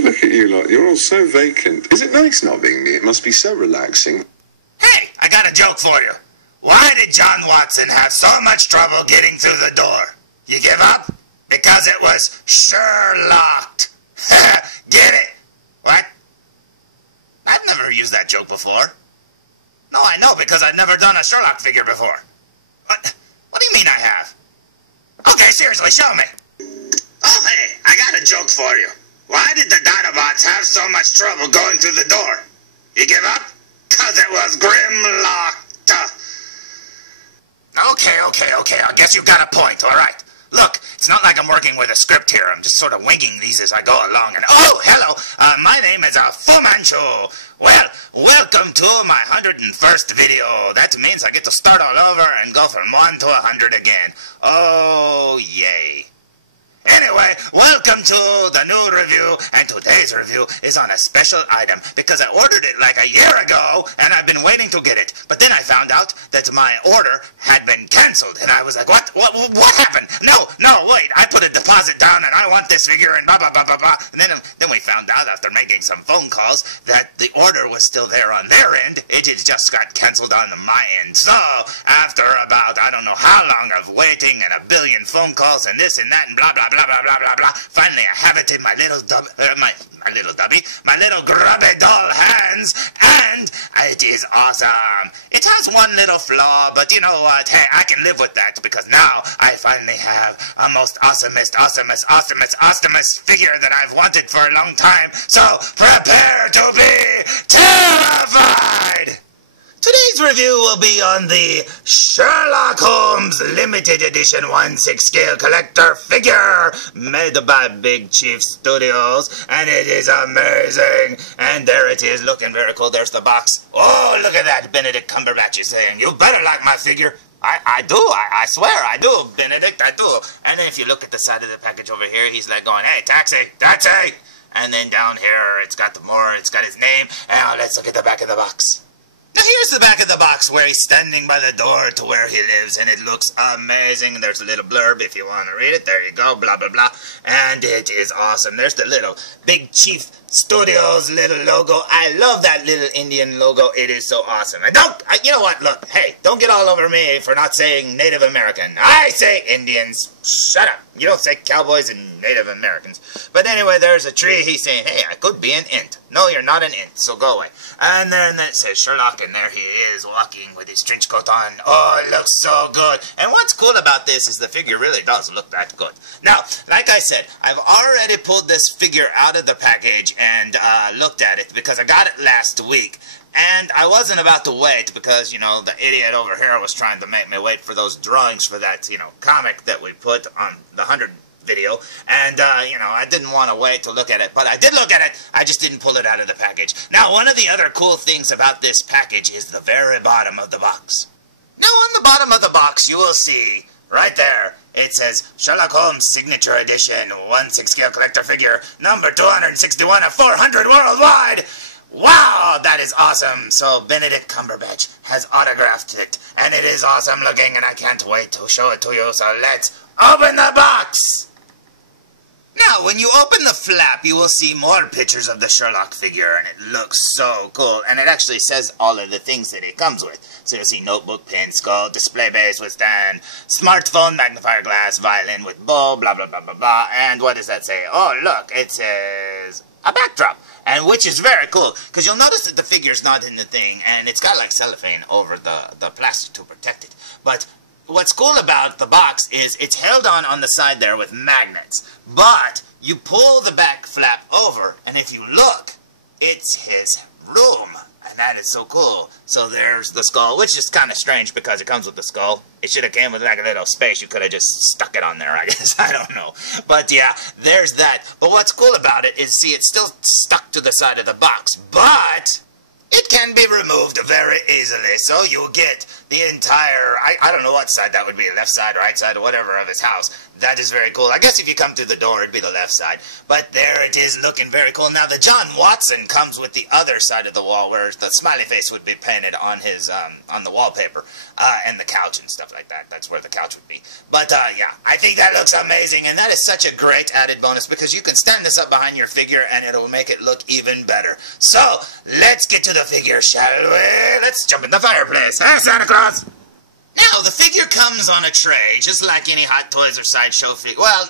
Look at you lot, you're all so vacant. Is it nice not being me? It must be so relaxing. Hey, I got a joke for you. Why did John Watson have so much trouble getting through the door? You give up? Because it was Sherlocked. Get it? What? I've never used that joke before. No, I know, because I've never done a Sherlock figure before. What? What do you mean I have? Okay, seriously, show me. Oh, hey, I got a joke for you. Why did the Dinobots have so much trouble going through the door? You give up? 'Cause it was Grimlocked. Okay, I guess you've got a point, alright. Look, it's not like I'm working with a script here. I'm just sort of winging these as I go along. And oh, hello, my name is Fu Manchu. Well, welcome to my 101st video. That means I get to start all over and go from 1 to 100 again. Oh, yay. Anyway, welcome to the new review, and today's review is on a special item, because I ordered it like a year ago, and I've been waiting to get it. But then I found out that my order had been cancelled, and I was like, what happened? No, wait, I put a deposit down, and I want this figure, and blah, blah, blah, blah, blah. And then we found out after making some phone calls that the order was still there on their end. It just got cancelled on my end. So, after about, I don't know how long of waiting and a billion phone calls and this and that and blah, blah, blah, blah, blah, blah, blah. Finally, I have it in my little my little grubby doll hands, and it is awesome. It has one little flaw, but you know what? Hey, I can live with that, because now I finally have a most awesomest figure that I've wanted for a long time. So, prepare to be terrified! Today's review will be on the Sherlock Holmes limited edition 1/6 scale collector figure made by Big Chief Studios, and it is amazing. And there it is, looking very cool. There's the box. Oh, look at that. Benedict Cumberbatch is saying, "You better like my figure." I do. I swear I do, Benedict. I do. And then if you look at the side of the package over here, he's like going, "Hey, taxi, taxi." And then down here, it's got his name. Now let's look at the back of the box. Now here's the back of the box where he's standing by the door to where he lives, and it looks amazing. There's a little blurb if you want to read it. There you go, blah, blah, blah. And it is awesome. There's the little Big Chief Studios little logo. I love that little Indian logo. It is so awesome. You know what? Look, hey, don't get all over me for not saying Native American. I say Indians. Shut up. You don't say cowboys and Native Americans. But anyway, there's a tree. He's saying, "Hey, I could be an int." No, you're not an int, so go away. And then it says Sherlock, and there he is walking with his trench coat on. Oh, it looks so good. And what's cool about this is the figure really does look that good. Now, like I said, I've already pulled this figure out of the package and looked at it, because I got it last week. And I wasn't about to wait, because, you know, the idiot over here was trying to make me wait for those drawings for that, you know, comic that we put on the 100 video. And, you know, I didn't want to wait to look at it. But I did look at it. I just didn't pull it out of the package. Now, one of the other cool things about this package is the very bottom of the box. Now, on the bottom of the box, you will see, right there, it says, Sherlock Holmes Signature Edition 1/6 scale collector figure, number 261 of 400 worldwide. Wow, that is awesome. So Benedict Cumberbatch has autographed it, and it is awesome looking, and I can't wait to show it to you. So let's open the box. Now, when you open the flap, you will see more pictures of the Sherlock figure, and it looks so cool. And it actually says all of the things that it comes with. So you'll see notebook, pen, skull, display base with stand, smartphone, magnifier glass, violin with bow, blah, blah, blah, blah, blah. And what does that say? Oh, look, it says a backdrop. And which is very cool, because you'll notice that the figure's not in the thing, and it's got like cellophane over the plastic to protect it. But what's cool about the box is it's held on the side there with magnets. But you pull the back flap over, and if you look, it's his room. And that is so cool. So there's the skull, which is kind of strange because it comes with the skull. It should have came with like a little space. You could have just stuck it on there, I guess. I don't know. But yeah, there's that. But what's cool about it is, see, it's still stuck to the side of the box. But It can be removed very easily, so you get the entire, I don't know what side that would be, left side, right side, or whatever of his house. That is very cool. I guess if you come through the door, it'd be the left side. But there it is, looking very cool. Now, the John Watson comes with the other side of the wall, where the smiley face would be painted on his, on the wallpaper, and the couch and stuff like that. That's where the couch would be. But, yeah, I think that looks amazing, and that is such a great added bonus, because you can stand this up behind your figure, and it'll make it look even better. So, let's get to the figure, shall we? Let's jump in the fireplace. Hey, Santa Claus! Now, the figure comes on a tray, just like any Hot Toys or Sideshow figure. Well,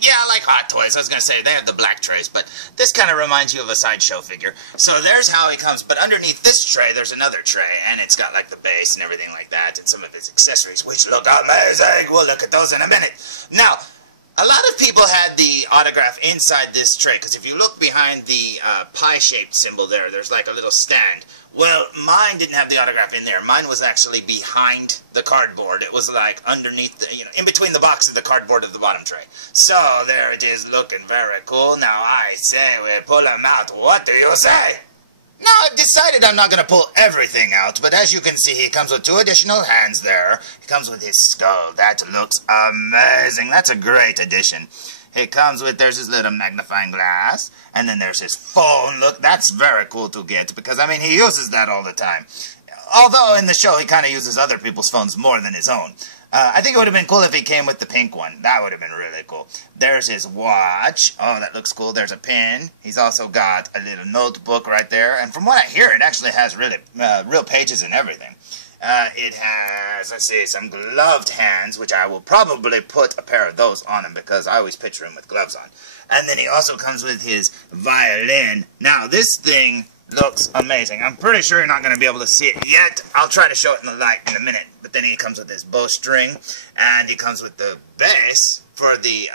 yeah, like Hot Toys. I was going to say, they have the black trays, but this kind of reminds you of a Sideshow figure. So there's how he comes, but underneath this tray, there's another tray, and it's got like the base and everything like that, and some of his accessories, which look amazing. We'll look at those in a minute. Now, a lot of people had the autograph inside this tray, because if you look behind the pie-shaped symbol there, there's like a little stand. Well, mine didn't have the autograph in there. Mine was actually behind the cardboard. It was like underneath, the, in between the box and the cardboard of the bottom tray. So, there it is, looking very cool. Now, I say we pull him out. What do you say? Now, I've decided I'm not going to pull everything out, but as you can see, he comes with 2 additional hands there. He comes with his skull. That looks amazing. That's a great addition. He comes with, there's his little magnifying glass, and then there's his phone. Look, that's very cool to get, because, I mean, he uses that all the time. Although, in the show, he kind of uses other people's phones more than his own. I think it would have been cool if he came with the pink one. That would have been really cool. There's his watch. Oh, that looks cool. There's a pen. He's also got a little notebook right there. And from what I hear, it actually has really real pages and everything. It has, let's see, some gloved hands, which I will probably put a pair of those on him because I always picture him with gloves on. And then he also comes with his violin. Now, this thing looks amazing. I'm pretty sure you're not going to be able to see it yet. I'll try to show it in the light in a minute. But then he comes with his bowstring, and he comes with the base for the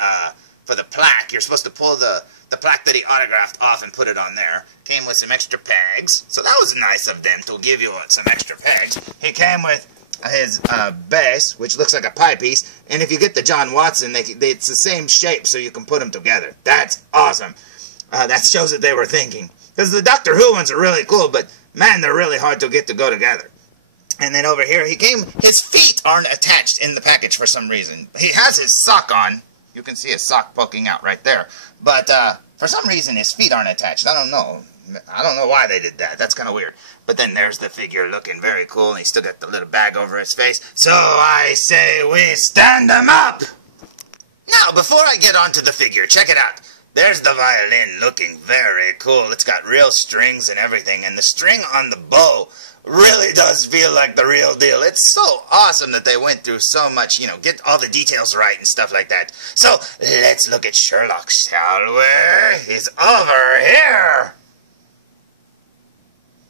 plaque. You're supposed to pull the plaque that he autographed off and put it on there. Came with some extra pegs. So that was nice of them to give you some extra pegs. He came with his base, which looks like a pie piece. And if you get the John Watson, it's the same shape, so you can put them together. That's awesome. That shows that they were thinking. Because the Doctor Who ones are really cool, but man, they're really hard to get to go together. And then over here, his feet aren't attached in the package for some reason. He has his sock on. You can see his sock poking out right there. But for some reason, his feet aren't attached. I don't know. I don't know why they did that. That's kind of weird. But then there's the figure looking very cool, and he's still got the little bag over his face. So I say we stand him up! Now, before I get onto the figure, check it out. There's the violin looking very cool. It's got real strings and everything, and the string on the bow really does feel like the real deal. It's so awesome that they went through so much, get all the details right and stuff like that. So, let's look at Sherlock, shall we? He's over here.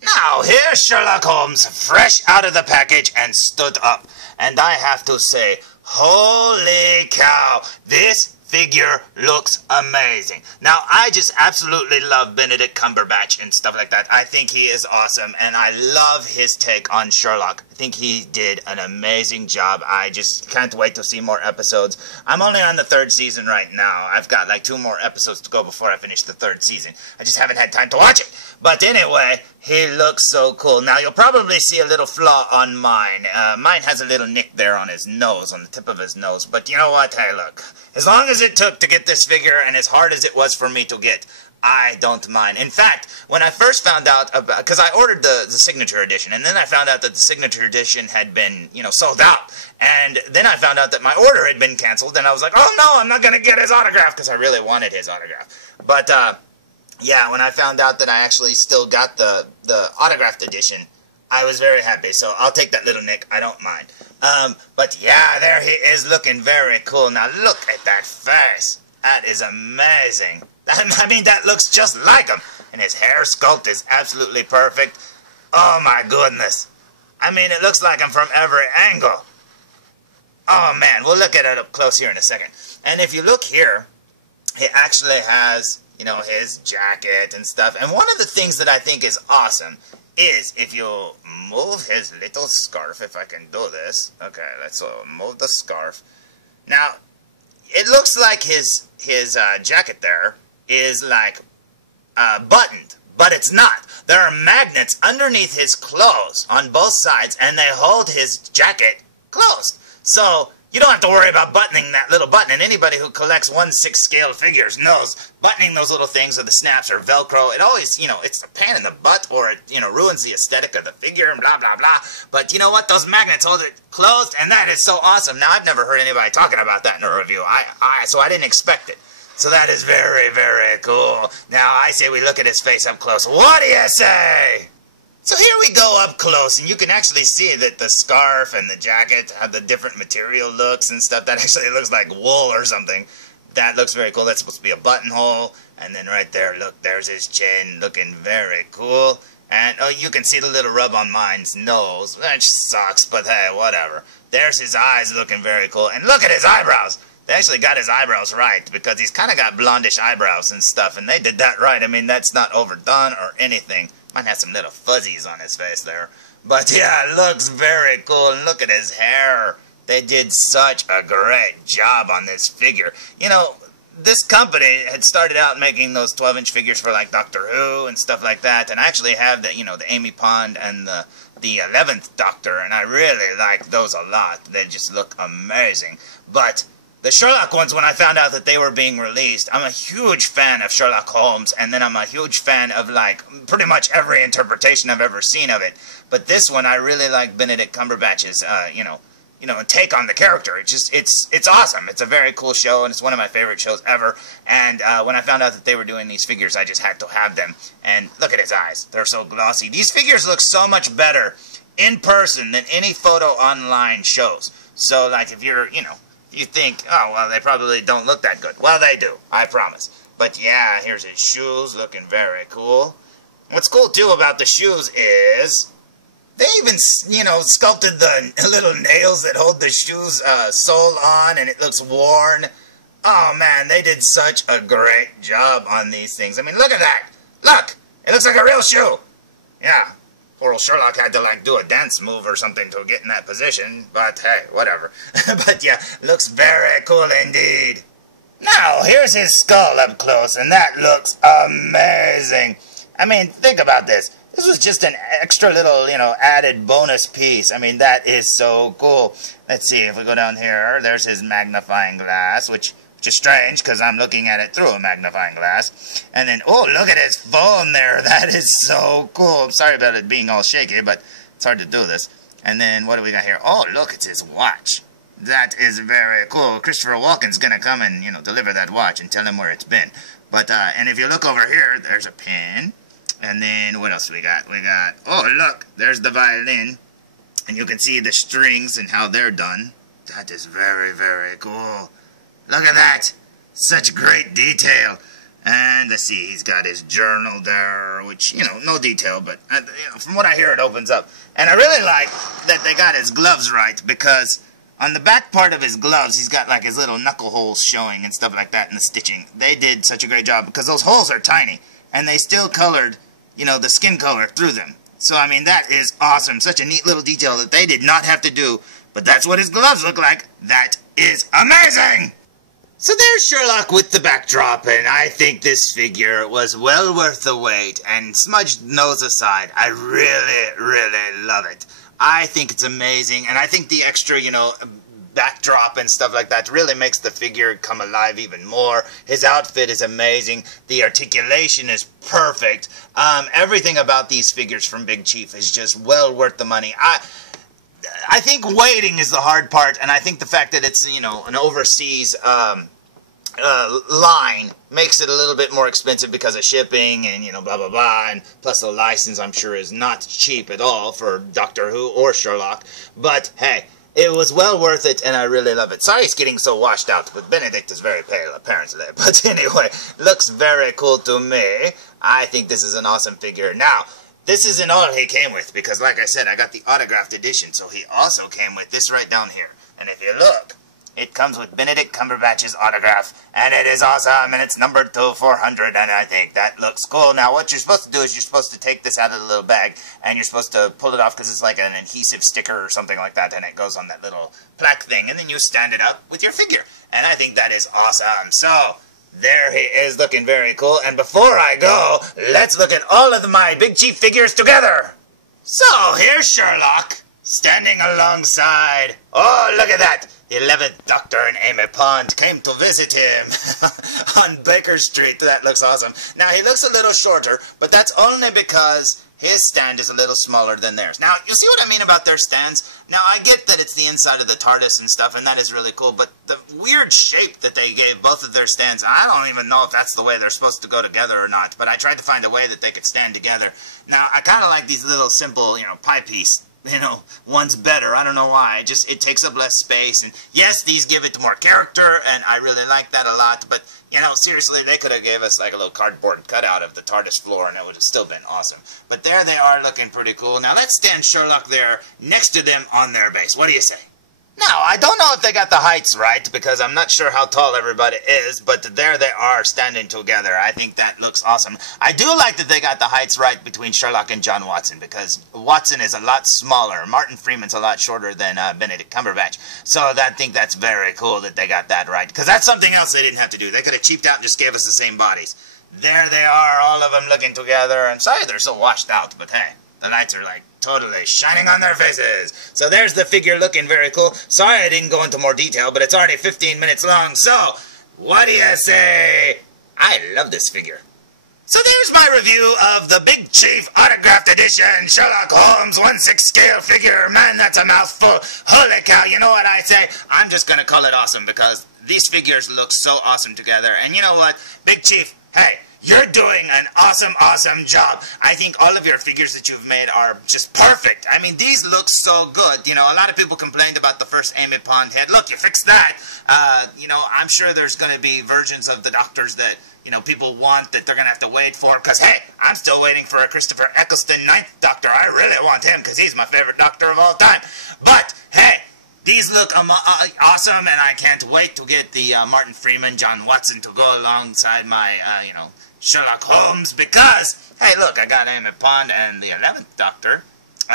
Now, here's Sherlock Holmes, fresh out of the package and stood up. And I have to say, holy cow, this figure looks amazing. Now, I just absolutely love Benedict Cumberbatch and stuff like that. I think he is awesome, and I love his take on Sherlock. I think he did an amazing job. I just can't wait to see more episodes. I'm only on the 3rd season right now. I've got like 2 more episodes to go before I finish the 3rd season. I just haven't had time to watch it. But anyway, he looks so cool. Now, you'll probably see a little flaw on mine. Mine has a little nick there on his nose, on the tip of his nose. But you know what? Hey, look. As long as it took to get this figure, and as hard as it was for me to get, I don't mind. In fact, when I first found out about, because I ordered the signature edition, and then I found out that the signature edition had been, sold out. And then I found out that my order had been canceled, and I was like, oh no, I'm not going to get his autograph, because I really wanted his autograph. But, yeah, when I found out that I actually still got the autographed edition, I was very happy. So I'll take that little nick. I don't mind. But yeah, there he is looking very cool. Now look at that face. That is amazing. I mean, that looks just like him. And his hair sculpt is absolutely perfect. Oh my goodness. I mean, it looks like him from every angle. Oh man, we'll look at it up close here in a second. And if you look here, he actually has, his jacket and stuff. And one of the things that I think is awesome is if you move his little scarf, if I can do this. Okay, let's move the scarf. Now, it looks like his jacket there is like buttoned. but it's not. There are magnets underneath his clothes on both sides, and they hold his jacket closed. So you don't have to worry about buttoning that little button, and anybody who collects 1/6 scale figures knows buttoning those little things or the snaps or Velcro, it always, it's a pain in the butt, or it, ruins the aesthetic of the figure and blah, blah, blah. But you know what? Those magnets hold it closed, and that is so awesome. Now, I've never heard anybody talking about that in a review, so I didn't expect it. So that is very, very cool. Now, I say we look at his face up close. What do you say? So here we go up close, and you can actually see that the scarf and the jacket have the different material looks and stuff. That actually looks like wool or something. That looks very cool. That's supposed to be a buttonhole. And then right there, look, there's his chin, looking very cool. And, oh, you can see the little rub on mine's nose. That sucks, but hey, whatever. There's his eyes looking very cool. And look at his eyebrows. They actually got his eyebrows right, because he's kind of got blondish eyebrows and stuff, and they did that right. I mean, that's not overdone or anything. Might have some little fuzzies on his face there. But yeah, it looks very cool, and look at his hair. They did such a great job on this figure. This company had started out making those 12-inch figures for, like, Doctor Who and stuff like that, and I actually have the, the Amy Pond and the 11th Doctor, and I really like those a lot. They just look amazing. But the Sherlock ones, when I found out that they were being released, I'm a huge fan of Sherlock Holmes, and then I'm a huge fan of, like, pretty much every interpretation I've ever seen of it. But this one, I really like Benedict Cumberbatch's, take on the character. It's awesome. It's a very cool show, and it's one of my favorite shows ever. And when I found out that they were doing these figures, I just had to have them. And look at his eyes. They're so glossy. These figures look so much better in person than any photo online shows. So, like, if you're, you think, oh, well, they probably don't look that good. Well, they do, I promise. But yeah, here's his shoes, looking very cool. What's cool, too, about the shoes is they even, sculpted the little nails that hold the shoes sole on, and it looks worn. Oh, man, they did such a great job on these things. I mean, look at that. Look, it looks like a real shoe. Yeah. Poor old Sherlock had to, like, do a dance move or something to get in that position. But, hey, whatever. But, yeah, looks very cool indeed. Now, here's his skull up close, and that looks amazing. I mean, think about this. This was just an extra little, added bonus piece. I mean, that is so cool. Let's see, if we go down here, there's his magnifying glass, which is strange, because I'm looking at it through a magnifying glass. And then, oh, look at his phone there. That is so cool. I'm sorry about it being all shaky, but it's hard to do this. And then, what do we got here? Oh, look, it's his watch. That is very cool. Christopher Walken's going to come and, deliver that watch and tell him where it's been. But, and if you look over here, there's a pin. And then, what else do we got? We got, oh, look, there's the violin. And you can see the strings and how they're done. That is very, very cool. Look at that. Such great detail. And let's see, he's got his journal there, which, no detail, but from what I hear, it opens up. And I really like that they got his gloves right, because on the back part of his gloves, he's got, like, his little knuckle holes showing and stuff like that in the stitching. They did such a great job, because those holes are tiny, and they still colored, the skin color through them. So, I mean, that is awesome. Such a neat little detail that they did not have to do, but that's what his gloves look like. That is amazing! So there's Sherlock with the backdrop, and I think this figure was well worth the wait, and smudged nose aside, I really, really love it. I think it's amazing, and I think the extra, backdrop and stuff like that really makes the figure come alive even more. His outfit is amazing. The articulation is perfect. Everything about these figures from Big Chief is just well worth the money. I think waiting is the hard part, and I think the fact that it's, an overseas line makes it a little bit more expensive because of shipping and, blah, blah, blah, and plus the license, I'm sure, is not cheap at all for Doctor Who or Sherlock. But, hey, it was well worth it, and I really love it. Sorry it's getting so washed out, but Benedict is very pale, apparently. But anyway, looks very cool to me. I think this is an awesome figure. Now, this isn't all he came with, because like I said, I got the autographed edition, so he also came with this right down here. And if you look, it comes with Benedict Cumberbatch's autograph, and it is awesome, and it's numbered to 400, and I think that looks cool. Now, what you're supposed to do is you're supposed to take this out of the little bag, and you're supposed to pull it off because it's like an adhesive sticker or something like that, and it goes on that little plaque thing, and then you stand it up with your figure. And I think that is awesome. So, There he is, looking very cool. And before I go, let's look at all of my Big Chief figures together. So, here's Sherlock, standing alongside. Oh, look at that. The 11th Doctor and Amy Pond came to visit him on Baker Street. That looks awesome. Now, he looks a little shorter, but that's only because his stand is a little smaller than theirs. Now, you see what I mean about their stands? Now, I get that it's the inside of the TARDIS and stuff, and that is really cool, but the weird shape that they gave both of their stands, I don't even know if that's the way they're supposed to go together or not, but I tried to find a way that they could stand together. Now, I kind of like these little simple, pie piece. One's better. I don't know why. It takes up less space. And yes, these give it more character, and I really like that a lot. But, seriously, they could have gave us like a little cardboard cutout of the TARDIS floor, and it would have still been awesome. But there they are, looking pretty cool. Now, let's stand Sherlock there next to them on their base. What do you say? Now, I don't know if they got the heights right, because I'm not sure how tall everybody is, but there they are standing together. I think that looks awesome. I do like that they got the heights right between Sherlock and John Watson, because Watson is a lot smaller. Martin Freeman's a lot shorter than Benedict Cumberbatch. So I think that's very cool that they got that right, because that's something else they didn't have to do. They could have cheaped out and just gave us the same bodies. There they are, all of them looking together. I'm sorry they're so washed out, but hey, the lights are like totally shining on their faces. So there's the figure looking very cool. Sorry I didn't go into more detail, but it's already 15 minutes long. So, what do you say? I love this figure. So there's my review of the Big Chief Autographed Edition Sherlock Holmes 1/6 scale figure. Man, that's a mouthful. Holy cow, you know what I say? I'm just going to call it awesome because these figures look so awesome together. And you know what? Big Chief, hey, you're doing an awesome, awesome job. I think all of your figures that you've made are just perfect. I mean, these look so good. A lot of people complained about the first Amy Pond head. Look, you fixed that. I'm sure there's going to be versions of the Doctors that, people want that they're going to have to wait for. Because, hey, I'm still waiting for a Christopher Eccleston 9th Doctor. I really want him because he's my favorite Doctor of all time. But, hey, these look awesome, and I can't wait to get the Martin Freeman, John Watson to go alongside my, Sherlock Holmes, because, hey, look, I got Amy Pond and the 11th Doctor,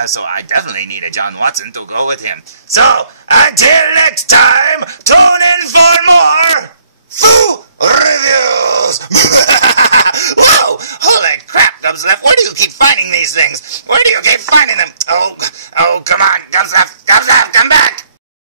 so I definitely need a John Watson to go with him. So, until next time, tune in for more Foo Reviews! Whoa! Holy crap, Gumslef, where do you keep finding these things? Where do you keep finding them? Oh, come on, Gumslef, Gumslef!